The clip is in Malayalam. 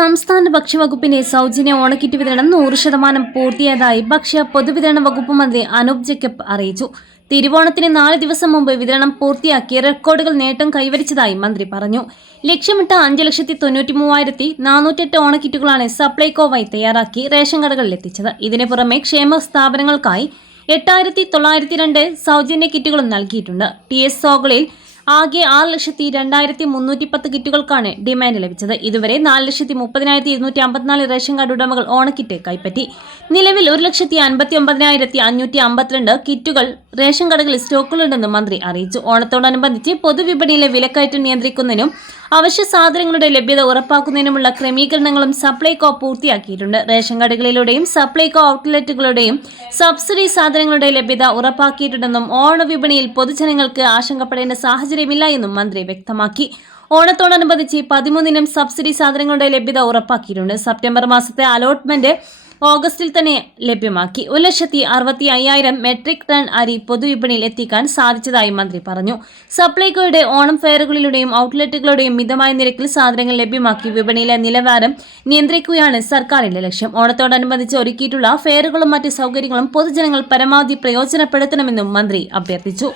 സംസ്ഥാന ഭക്ഷ്യവകുപ്പിന്റെ സൗജന്യ ഓണക്കിറ്റ് വിതരണം 100% പൂർത്തിയായതായി ഭക്ഷ്യ പൊതുവിതരണ വകുപ്പ് മന്ത്രി അനൂപ് ജേക്കബ് അറിയിച്ചു. തിരുവോണത്തിന് 4 ദിവസം മുമ്പ് വിതരണം പൂർത്തിയാക്കി റെക്കോർഡുകൾ നേട്ടം കൈവരിച്ചതായി മന്ത്രി പറഞ്ഞു. ലക്ഷ്യമിട്ട 5,93,408 ഓണക്കിറ്റുകളാണ് സപ്ലൈകോ വഴി തയ്യാറാക്കി റേഷൻ കടകളിൽ എത്തിച്ചത്. ഇതിനു പുറമെ ക്ഷേമ സ്ഥാപനങ്ങൾക്കായി 8,902 സൗജന്യ കിറ്റുകളും നൽകിയിട്ടുണ്ട്. TS സോകളിൽ ആകെ 6,02,310 കിറ്റുകൾക്കാണ് ഡിമാൻഡ് ലഭിച്ചത്. ഇതുവരെ 4,30,254 റേഷൻ കാർഡ് ഉടമകൾ ഓണക്കിറ്റ് കൈപ്പറ്റി. നിലവിൽ 1,59,552 കിറ്റുകൾ റേഷൻ കടകളിൽ സ്റ്റോക്കിലുണ്ടെന്ന് മന്ത്രി അറിയിച്ചു. ഓണത്തോടനുബന്ധിച്ച് പൊതുവിപണിയിലെ വിലക്കയറ്റം നിയന്ത്രിക്കുന്നതിനും അവശ്യ സാധനങ്ങളുടെ ലഭ്യത ഉറപ്പാക്കുന്നതിനുമുള്ള ക്രമീകരണങ്ങളും സപ്ലൈകോ പൂർത്തിയാക്കിയിട്ടുണ്ട്. റേഷൻ കടകളിലൂടെയും സപ്ലൈകോ ഔട്ട്ലെറ്റുകളുടെയും സബ്സിഡി സാധനങ്ങളുടെ ലഭ്യത ഉറപ്പാക്കിയിട്ടുണ്ടെന്നും ഓണവിപണിയിൽ പൊതുജനങ്ങൾക്ക് ആശങ്കപ്പെടേണ്ട സാഹചര്യമില്ല എന്നും മന്ത്രി വ്യക്തമാക്കി. ഓണത്തോടനുബന്ധിച്ച് 13 സബ്സിഡി സാധനങ്ങളുടെ ലഭ്യത ഉറപ്പാക്കിയിട്ടുണ്ട്. സെപ്റ്റംബർ മാസത്തെ അലോട്ട്മെന്റ് ഓഗസ്റ്റിൽ തന്നെ ലഭ്യമാക്കി. 1,65,000 മെട്രിക് ടൺ അരി പൊതുവിപണിയിൽ എത്തിക്കാൻ സാധിച്ചതായി മന്ത്രി പറഞ്ഞു. സപ്ലൈകോയുടെ ഓണം ഫെയറുകളിലൂടെയും ഔട്ട്ലെറ്റുകളുടെയും മിതമായ നിരക്കിൽ സാധനങ്ങൾ ലഭ്യമാക്കി വിപണിയിലെ നിലവാരം നിയന്ത്രിക്കുകയാണ് സർക്കാരിന്റെ ലക്ഷ്യം. ഓണത്തോടനുബന്ധിച്ച് ഒരുക്കിയിട്ടുള്ള ഫെയറുകളും മറ്റ് സൗകര്യങ്ങളും പൊതുജനങ്ങൾ പരമാവധി പ്രയോജനപ്പെടുത്തണമെന്നും മന്ത്രി അഭ്യർത്ഥിച്ചു.